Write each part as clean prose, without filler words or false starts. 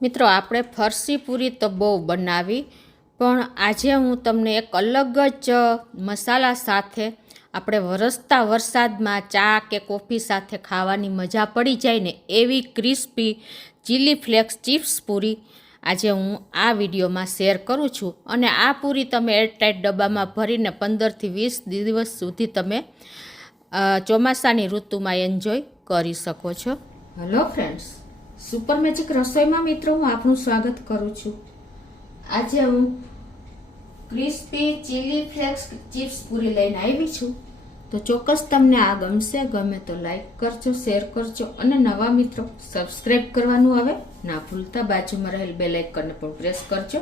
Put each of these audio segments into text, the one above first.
મિત્રો આપણે ફરસી પૂરી તો બહુ બનાવી, પણ આજે હું તમને એક અલગ જ મસાલા સાથે આપણે વરસતા વરસાદમાં ચા કે કોફી સાથે ખાવાની મજા પડી જાય ને એવી ક્રિસ્પી ચીલી ફ્લેક્સ ચિપ્સ પૂરી આજે હું આ વિડીયોમાં શેર કરું છું. અને આ પૂરી તમે એરટાઇટ ડબ્બામાં ભરીને 15થી 20 દિવસ સુધી તમે ચોમાસાની ઋતુમાં એન્જોય કરી શકો છો. હેલો ફ્રેન્ડ્સ, સુપર મેજિક રસોઈમાં મિત્રો હું આપનું સ્વાગત કરું છું. આજે હું ક્રિસ્પી ચીલી ફ્લેક્સ ચિપ્સ પૂરી લઈને આવી છું. તો ચોક્કસ તમને આ ગમશે. ગમે તો લાઈક કરજો, શેર કરજો અને નવા મિત્રો સબસ્ક્રાઈબ કરવાનું હવે ના ભૂલતા. બાજુમાં રહેલ બેલ આઇકનને પણ પ્રેસ કરજો,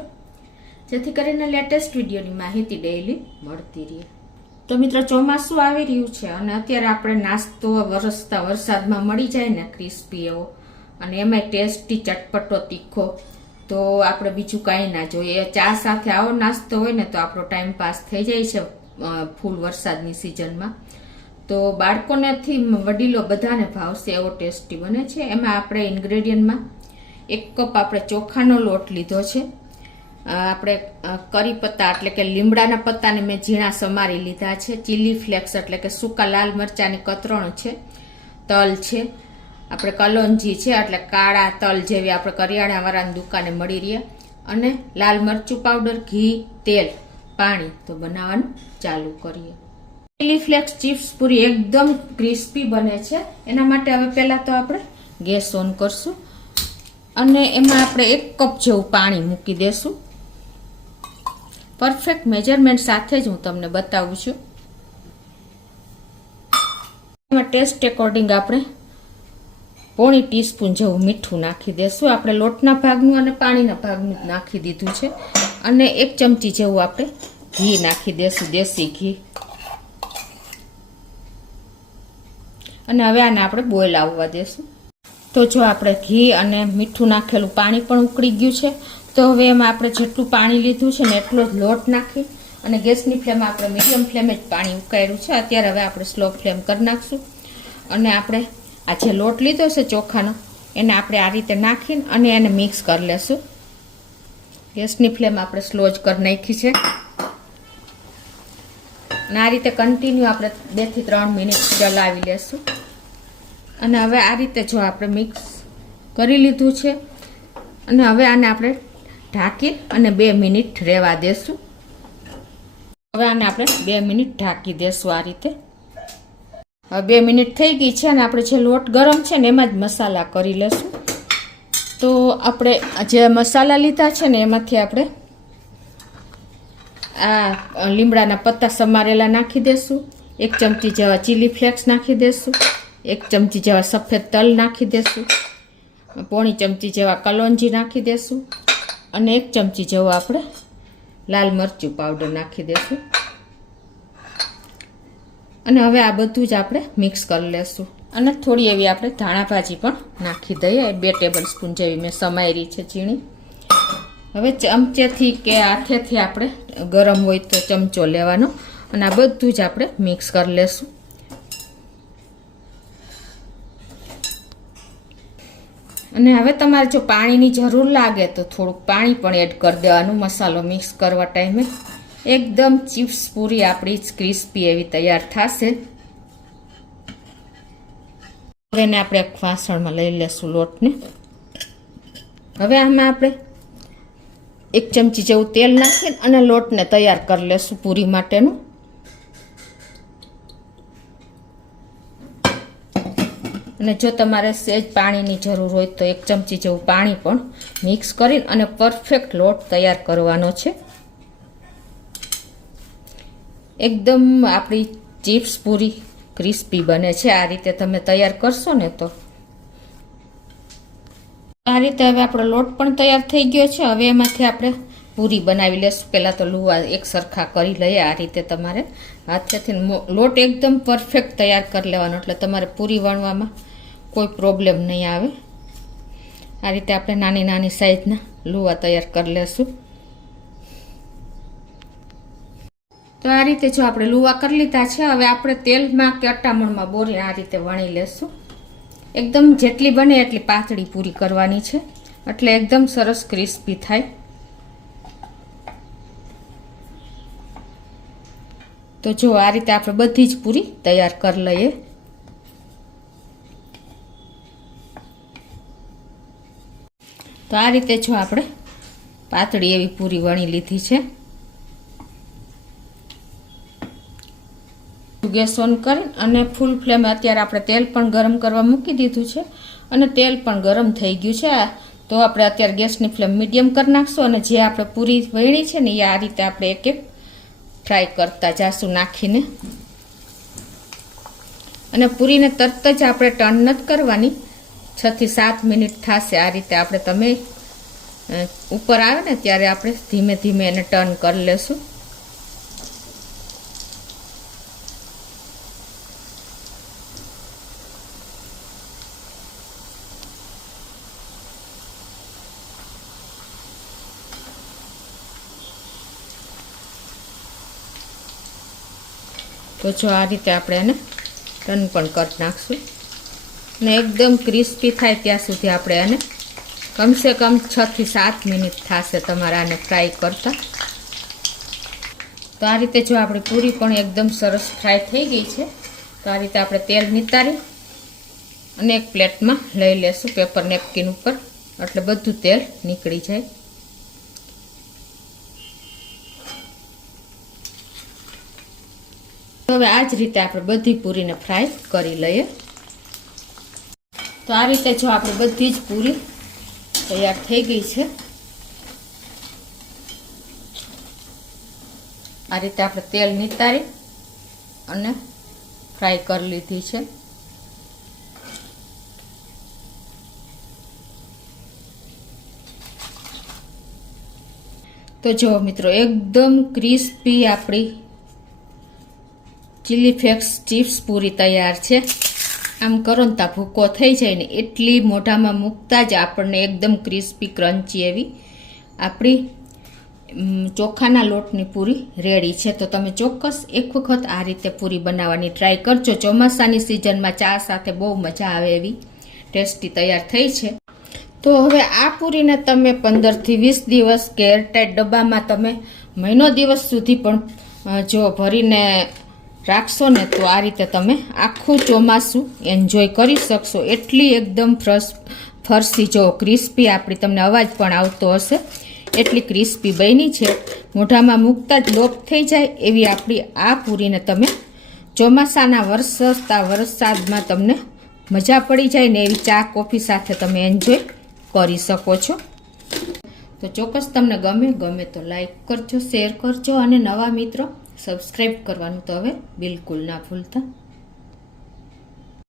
જેથી કરીને લેટેસ્ટ વિડીયોની માહિતી ડેઈલી મળતી રહે. તો મિત્રો ચોમાસું આવી રહ્યું છે અને અત્યારે આપણે નાસ્તો વરસતા વરસાદમાં મળી જાય ને ક્રિસ્પી એવો, અને એમાંય ટેસ્ટી ચટપટો તીખો, તો આપણે બીજું કાંઈ ના જોઈએ. ચા સાથે આવો નાસ્તો હોય ને તો આપણો ટાઈમ પાસ થઈ જાય છે ફૂલ વરસાદની સિઝનમાં. તો બાળકોનેથી વડીલો બધાને ભાવશે એવો ટેસ્ટી બને છે. એમાં આપણે ઇન્ગ્રેડિયન્ટમાં 1 કપ આપણે ચોખાનો લોટ લીધો છે. આપણે કરી પત્તા એટલે કે લીમડાના પત્તાને મેં ઝીણા સમારી લીધા છે. ચીલી ફ્લેક્સ એટલે કે સૂકા લાલ મરચાંની કતરણ છે. તલ છે, આપણે કલોંજી છે એટલે કાળા તલ જેવી આપણે કરિયાણાવાળાની દુકાને મળી રહે, અને લાલ મરચું પાવડર, ઘી, તેલ, પાણી. તો બનાવવાનું ચાલુ કરીએ. ચીલી ફ્લેક્સ ચિપ્સ પૂરી એકદમ ક્રિસ્પી બને છે. એના માટે હવે પહેલાં તો આપણે ગેસ ઓન કરશું અને એમાં આપણે 1 કપ જેવું પાણી મૂકી દેશું. પરફેક્ટ મેજરમેન્ટ સાથે જ હું તમને બતાવું છું. એમાં ટેસ્ટ એકોર્ડિંગ આપણે 1/4 ટીસ્પૂન જેવું મીઠું નાખી દેશું. આપણે લોટના ભાગનું અને પાણીના ભાગનું નાખી દીધું છે. અને 1 ચમચી જેવું આપણે ઘી નાખી દેશું, દેશી ઘી. અને હવે આને આપણે બોઇલ આવવા દેશું. તો જો આપણે ઘી અને મીઠું નાખેલું પાણી પણ ઉકળી ગયું છે. તો હવે એમાં આપણે જેટલું પાણી લીધું છે ને એટલો જ લોટ નાખી અને ગેસની ફ્લેમ આપણે મીડિયમ ફ્લેમે જ પાણી ઉકાળ્યું છે. અત્યારે હવે આપણે સ્લો ફ્લેમ કરી નાખશું. અને આપણે આ જે લોટ લીધો છે ચોખાનો, એને આપણે આ રીતે નાખીને અને એને મિક્સ કરી લેશું. ગેસની ફ્લેમ આપણે સ્લો જ કરી નાખી છે. અને આ રીતે કન્ટિન્યુ આપણે 2 થી 3 મિનિટ ચલાવી લેશું. અને હવે આ રીતે જો આપણે મિક્સ કરી લીધું છે, અને હવે આને આપણે ઢાંકી અને 2 મિનિટ રહેવા દેશું. હવે આને આપણે 2 મિનિટ ઢાંકી દેશું આ રીતે. હવે 2 મિનિટ થઈ ગઈ છે અને આપણે જે લોટ ગરમ છે ને એમાં જ મસાલા કરી લેશું. તો આપણે જે મસાલા લીધા છે ને એમાંથી આપણે આ લીમડાના પત્તા સમારેલા નાખી દેશું. 1 ચમચી જેવા ચીલી ફ્લેક્સ નાખી દેશું. 1 ચમચી જેવા સફેદ તલ નાખી દેશું. 1/4 ચમચી જેવા કલોંજી નાખી દેશું. અને 1 ચમચી જેવું આપણે લાલ મરચું પાવડર નાખી દેશું. અને હવે આ બધું જ આપણે મિક્સ કરી લેશું. અને થોડી એવી આપણે ધાણા ભાજી પણ નાખી દઈએ. 2 ટેબલ સ્પૂન જેવી મેં સમારી છે ઝીણી. હવે ચમચેથી કે હાથેથી આપણે ગરમ હોય તો ચમચો લેવાનો અને આ બધું જ આપણે મિક્સ કરી લેશું. અને હવે તમારે જો પાણીની જરૂર લાગે તો થોડુંક પાણી પણ એડ કરી દેવાનું મસાલો મિક્સ કરવા ટાઈમે. એકદમ ચિપ્સ પૂરી આપણી જ ક્રિસ્પી એવી તૈયાર થશે. હવે એને આપણે એક વાસણમાં લઈ લેશું લોટને. હવે આમાં આપણે 1 ચમચી જેવું તેલ નાખીને અને લોટને તૈયાર કરી લેશું પૂરી માટેનું. અને જો તમારે સહેજ પાણીની જરૂર હોય તો 1 ચમચી જેવું પાણી પણ મિક્સ કરીને અને પરફેક્ટ લોટ તૈયાર કરવાનો છે. એકદમ આપણી ચિપ્સ પૂરી ક્રિસ્પી બને છે આ રીતે તમે તૈયાર કરશો ને તો. આ રીતે હવે આપણો લોટ પણ તૈયાર થઈ ગયો છે. હવે એમાંથી આપણે પૂરી બનાવી લેશું. પહેલાં તો લુવા એક સરખા કરી લઈએ. આ રીતે તમારે હાથેથી લોટ એકદમ પરફેક્ટ તૈયાર કરી લેવાનો, એટલે તમારે પૂરી વણવામાં કોઈ પ્રોબ્લેમ નહીં આવે. આ રીતે આપણે નાની નાની સાઈઝના લુવા તૈયાર કરી લેશું. તો આ રીતે જો આપણે લુવા કરી લીધા છે. હવે આપણે તેલમાં કે અટામણમાં બોરીને આ રીતે વણી લેશું. એકદમ જેટલી બને એટલી પાતળી પૂરી કરવાની છે. એટલે એકદમ સરસ ક્રિસ્પી થાય. તો જો આ રીતે આપણે બધી જ પૂરી તૈયાર કરી લઈએ. તો આ રીતે જો આપણે પાતળી એવી પૂરી વણી લીધી છે. ગેસ ઓન કરી અને ફૂલ ફ્લેમે અત્યારે આપણે તેલ પણ ગરમ કરવા મૂકી દીધું છે અને તેલ પણ ગરમ થઈ ગયું છે. તો આપણે અત્યારે ગેસની ફ્લેમ મીડિયમ કરી નાખશું અને જે આપણે પૂરી વણી છે ને એ આ રીતે આપણે એક એક ફ્રાય કરતા જાશું નાખીને. અને પૂરીને તરત જ આપણે ટર્ન નથી કરવાની, 6 થી 7 મિનિટ થશે. આ રીતે આપણે તમે ઉપર આવે ને ત્યારે આપણે ધીમે ધીમે એને ટર્ન કરી લેશું. તો જો આ રીતે આપણે એને ટર્ન પણ કરી નાખશું ને એકદમ ક્રિસ્પી થાય ત્યાં સુધી આપણે આને કમસે કમ 6 થી 7 મિનિટ થશે તમારે આને ફ્રાય કરતા. તો આ રીતે જો આપણી પૂરી પણ એકદમ સરસ ફ્રાય થઈ ગઈ છે. તો આ રીતે આપણે તેલ નિતારી અને એક પ્લેટમાં લઈ લેશું પેપર નેપકિન ઉપર, એટલે બધું તેલ નીકળી જાય. હવે આ જ રીતે આપણે બધી પૂરીને ફ્રાય કરી લઈએ. તો આ રીતે જો આપણે બધી જ પૂરી તૈયાર થઈ ગઈ છે. આ રીતે આપણે તેલ નિતારી અને ફ્રાય કરી લીધી છે. તો જો મિત્રો એકદમ ક્રિસ્પી આપણી ચીલી ફ્લેક્સ ચિપ્સ પૂરી તૈયાર છે. આમ કરો ને ત્યાં ભૂકો થઈ જાય ને એટલી મોઢામાં મૂકતા જ આપણને એકદમ ક્રિસ્પી ક્રન્ચી એવી આપણી ચોખાના લોટની પૂરી રેડી છે. તો તમે ચોક્કસ એક વખત આ રીતે પૂરી બનાવવાની ટ્રાય કરજો. ચોમાસાની સિઝનમાં ચા સાથે બહુ મજા આવે એવી ટેસ્ટી તૈયાર થઈ છે. તો હવે આ પૂરીને તમે 15 થી 20 દિવસ કે એરટાઈટ ડબ્બામાં તમે મહિનો દિવસ સુધી પણ જો ભરીને રાખશો ને તો આ રીતે તમે આખું ચોમાસું એન્જોય કરી શકશો. એટલી એકદમ ફરસી જો ક્રિસ્પી આપણી તમને અવાજ પણ આવતો હશે એટલી ક્રિસ્પી બની છે. મોઢામાં મૂકતા જ લોપ થઈ જાય એવી આપણી આ પૂરીને તમે ચોમાસાના વરસાદમાં તમને મજા પડી જાય ને એવી ચા કોફી સાથે તમે એન્જોય કરી શકો છો. તો ચોક્કસ તમને ગમે તો લાઈક કરજો, શેર કરજો અને નવા મિત્રો સબસ્ક્રાઈબ કરવાનું તો હવે બિલકુલ ના ભૂલતા.